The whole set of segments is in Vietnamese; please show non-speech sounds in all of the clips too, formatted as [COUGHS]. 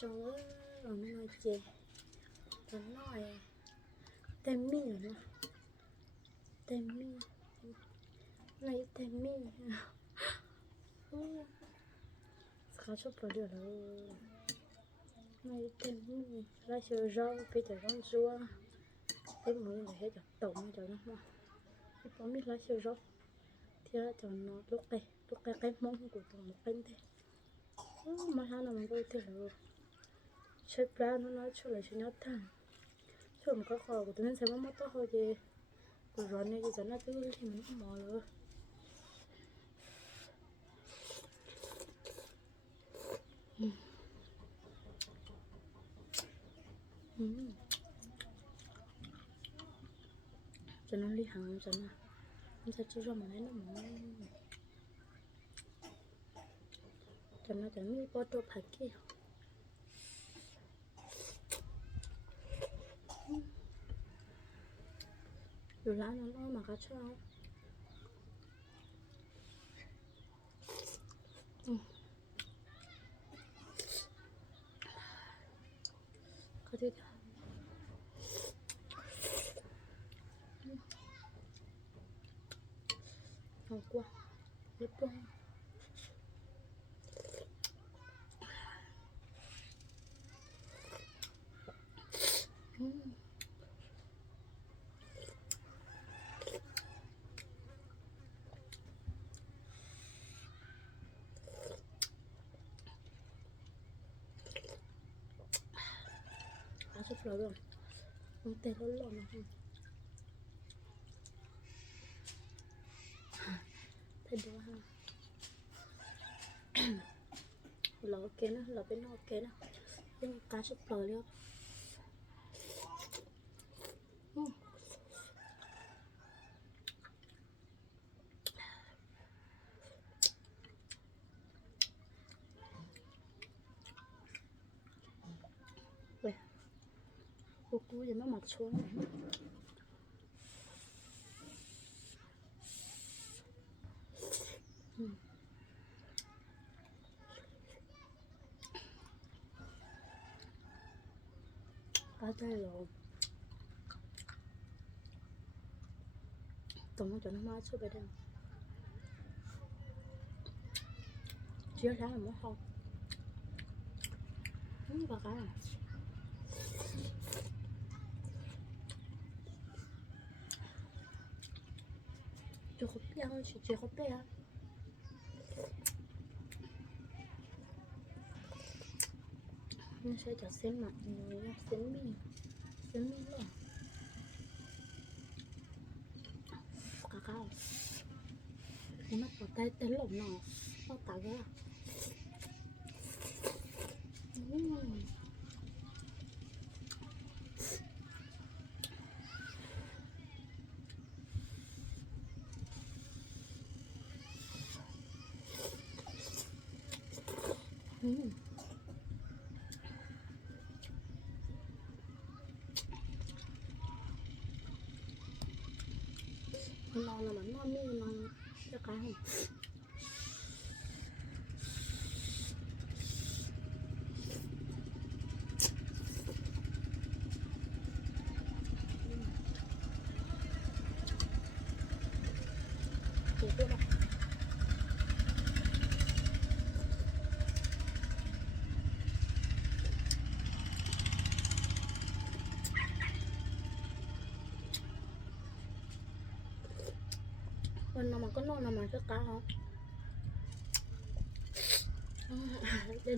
xong rồi nó nói chè nó nói tem mi rồi nó tem mi. Lấy tem mi. [LAUGHS] Khá chụp vào được rồi lấy tem mi. Lấy sữa rau bây giờ rau chua cái mọi người hết rồi, tổng cho nó mà. Cái biết lấy sữa rau? Thì là cho nó lúc đây lúc cái cái món của tụi một bên thế mà sao nào mà tôi thì là chơi ra nó nói cho lại cho nhát thằng cho một cái kho của tụi mình xem mất tốt thôi chứ rồi rồi này cái nó cứ thì mình không mò nữa Mm. cho nó đi hàng cho nó không sao chưa mà lấy nó mà cho nó chẳng biết bao tô phải kia dù lá nó nó mà cá cho Ừ. có thể ngon quá rất quá Mm. แต่ร้อนๆนะคะเต่ดูว่าเราโอเคนะเราเป็นโอเคนะยังการชุดเปลยเนาะ xuống. Này. cá tê rồi tổng cho nó mai xuống về đây. Chiếc sáng là mất không và cá là bà cả. Chưa có biết ăn, chưa nó sẽ cho xem mặt nó xem mi xem mi luôn cà cao cái mắt của tay tên lộn nó nó tạo ra Ừm. Ừm. lo là bánh non nhưng mà cho cá không Chị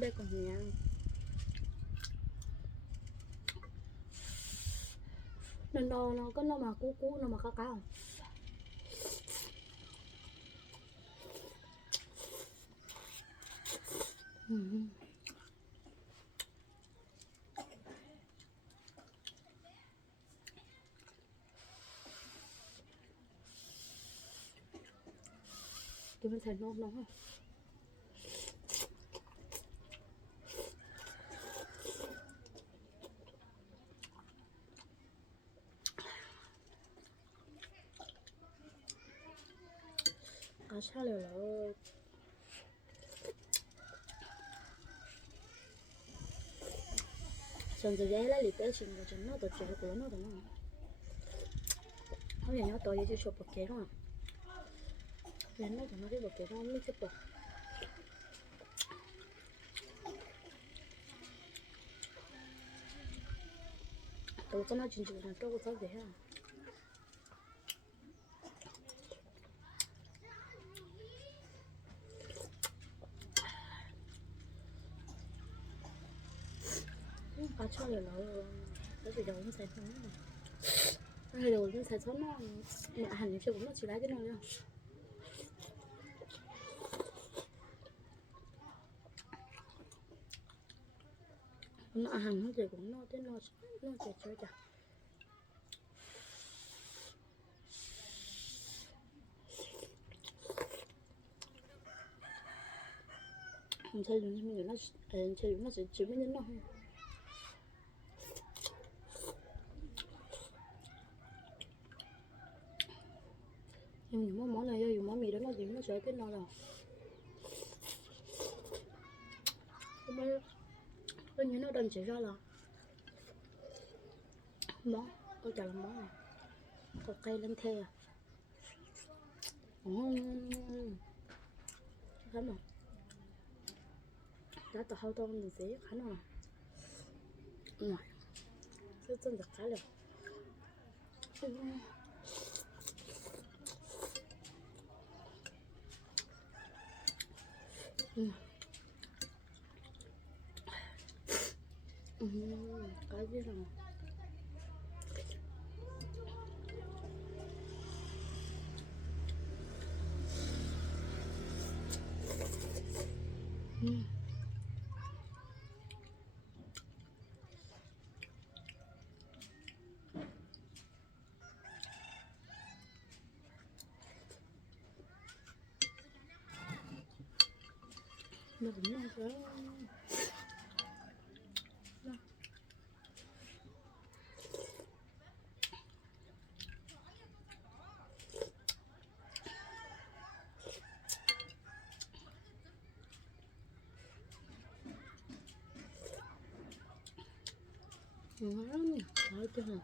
biết không? Bên nào mà có ngon nào mà มันใส่นอกน้องอ่ะอาชาเลยเหรอฉันจะย้ายแล้วหรือเปล่าฉันก็จะน่าตัวเจ้ากูแล้วน่าตัวนั่นเขาอย่างนี้ตัวเยอะจะชอบปกเกอร์อ่ะ 맨날 전화기 몇 개가 없는 척도. 또 전화 준지 그냥 떠고 자게 해. 아침에 나오고 그래서 영상에서는 그래서 영상에서는 한 60분 지나기는 해요. Nó hàng nó thì cũng nó thế nó nó chạy chơi chả. Mình chơi những mình nó chơi nó sẽ chịu mấy nó không nhưng mà món món này dùng món mì đó nó gì nó sẽ cái nó là không biết có những nó đành chỉ ra là món, tôi chả là món này. Có cây lên thê à? Ừm. thấy mà đã tao hao tông mình dễ khá nào ngoài. Rất chân được khá được Mm-hmm. Ừ. Ừ, cái gì nào ừ. nó cũng ngon quá Ngon. Ngon nói chưa hả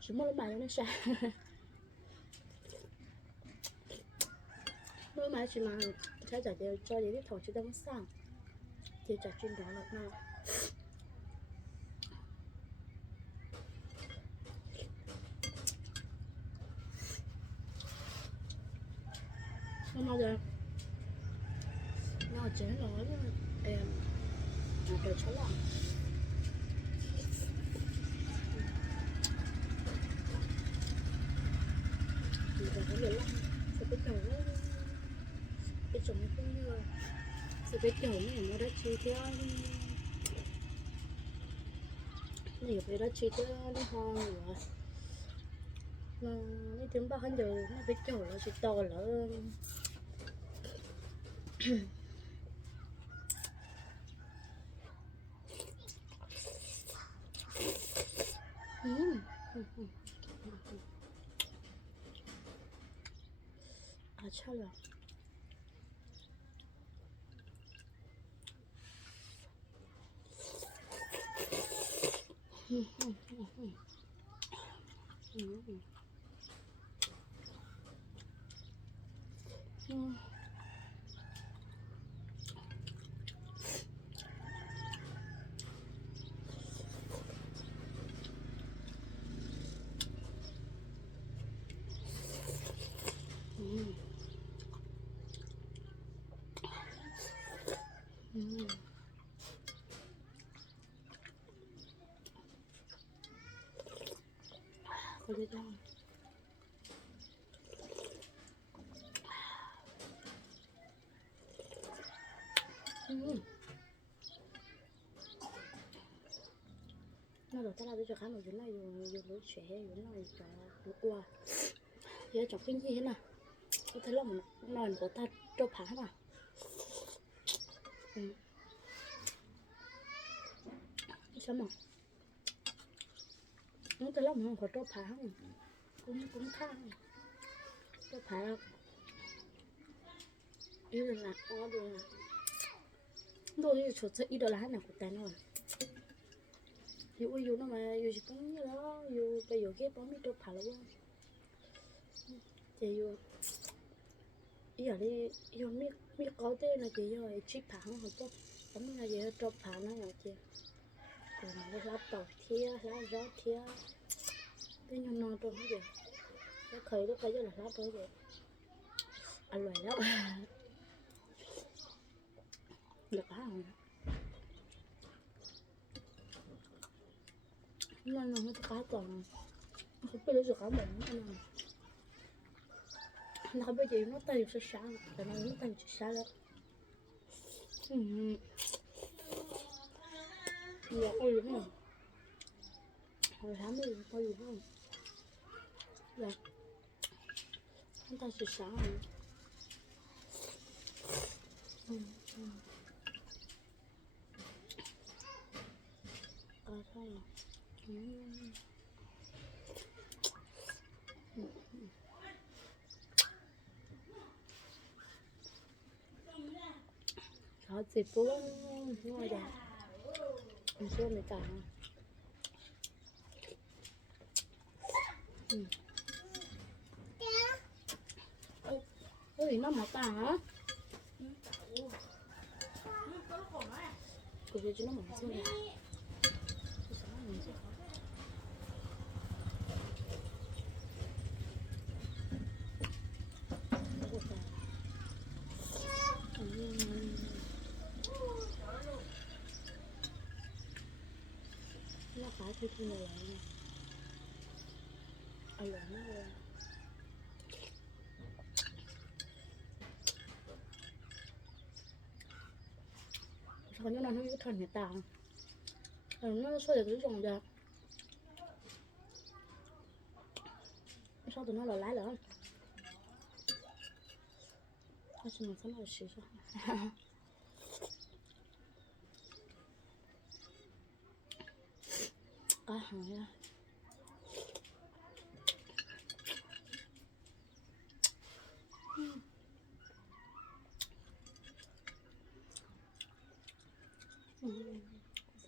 chỉ mua bài nó sao Mua mà chỉ mà trái trả đều cho đến thầu chỉ đông sang thì trả chuyên đó là nào không bao giờ nó chế nó em à trời cháu lòng thì phải có lửa lắm sẽ biết đầu cái chồng nó cũng như cái chỗ này nó đã chơi cho này phải đã chơi cho nó ho nữa mà nó tiếng bao hơn giờ nó biết chỗ nó chỉ to lỡ [COUGHS] à sao rồi 음. đi ra nó được ta là tôi cho khá một dưới này, rồi rồi lối trẻ dưới này cho nó qua. Giờ chọc kinh gì thế nào? Tôi thấy lòng một nòn của ta trộp phá nào không thấy là một của cho phá cũng cũng khác cho phá ý là là ó đồ là. Đồ như chuột sẽ ý đồ là hát nào của ta rồi dù dù nó mà, dù chỉ cũng như đó, dù bây giờ ghép bóng biết đâu phải luôn. Thì dù giờ đi giờ biết biết có tên là chỉ giờ chip phản không tốt. Tấm là gì cho phản nó là chị. Còn mà nó lá tàu thia lá gió thia เป็นนอนตัวเขาเดียวแล้วเคยลูกเคยเยอะหลักรับตัวเดียวอร่อยแล้วเล็กอข้าวนะนั่นน้นงจะก้าวก่อนเขาไปรู้สึกขาเหมือนะนั่นนะเขาไปเจอน้องตาอยู่ช้าๆแต่น้องตาอยู่ช้าแล้วอืมอยากไปอยู่ห้องเราทำไม่ได้ไปอยู่ห้อง Dạ. là nó ta sẽ sáng rồi ừ ừ. Ờ, thôi. Rồi. ừ. Đó, dịp phố ngoài đây. Mình chưa mấy cả Ừ. Ôi, ôi, nó mà tà hả? Cái gì chứ nó mà sao vậy? Cái sao nó mà sao? Ôi, tà. Ừm. nó phải thi thi này lại nè ăn lộn nó lên sao nó nó không có thần người ta rồi nó sao được cái dòng ra sao tụi nó là lái lỡ Nói chung là sao nó là xíu sao cá hàng nha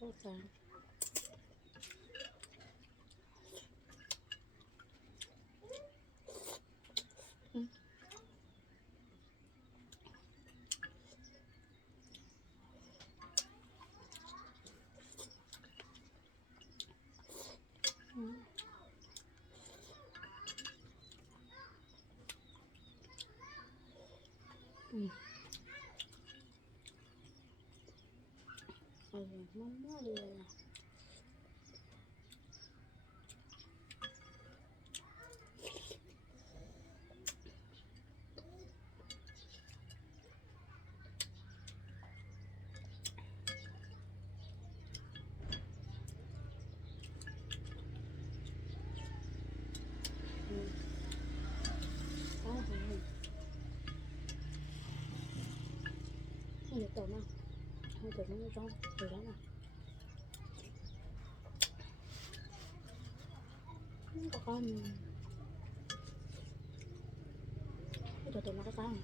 sao sáng Ừ. Ay, mamá de... Có hả? Không được tàu nào không đó có con Không được tàu nó có con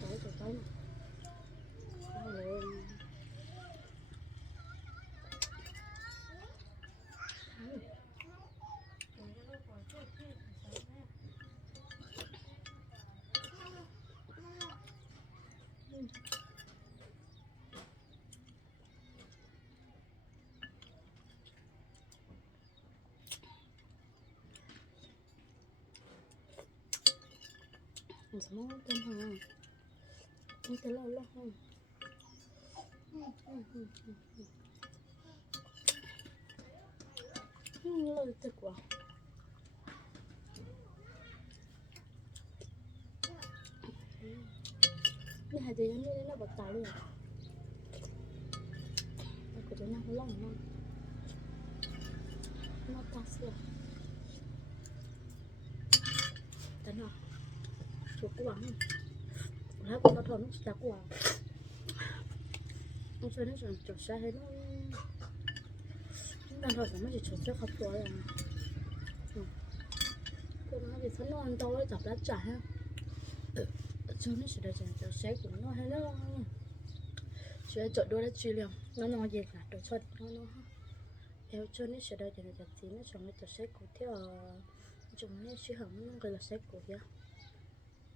Tới tới tới nè Có luôn Ừ. Mình sẽ món tên hả? Mình tên lâu lo hả? Lời thật quá. Không hadiahnya ini nó buat tali ya Aku tuh nak ulang no No tas ya Tanah Cukup uang Lah nó cukup uang Nó chơi nó chơi chơi sai hết nó Nó thon nó chỉ chơi chơi khắp tuổi à Cô nó chỉ thân non ăn đâu ấy tập ha cho nó sẽ được cho sẽ của nó hết nó sẽ chọn đôi đã chia liền. Nó nó gì cả, đồ cho nó nó eo cho nó sẽ đây thì nó chặt nó chọn nó chặt sẽ cụ theo chọn nó sẽ hỏng nó gọi là sẽ cụ vậy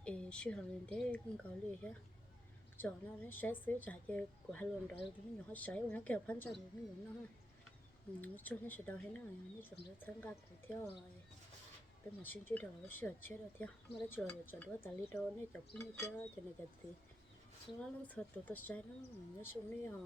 ê sẽ hỏng thế cũng có lì hết, chọn nó nó sẽ xíu trả chơi của hai lần đó nó hết sấy nó kêu phán cho nó nó ừ, cho nó sẽ đâu hết nó nó chọn nó tham gia cụ theo bên mà xin chế độ nó sửa chế rồi theo. Mà nó chờ chọn đó tại lý đâu nó chọn cũng như thế cho nên chặt thì nó thật tụi tôi sai nó nó xuống đi à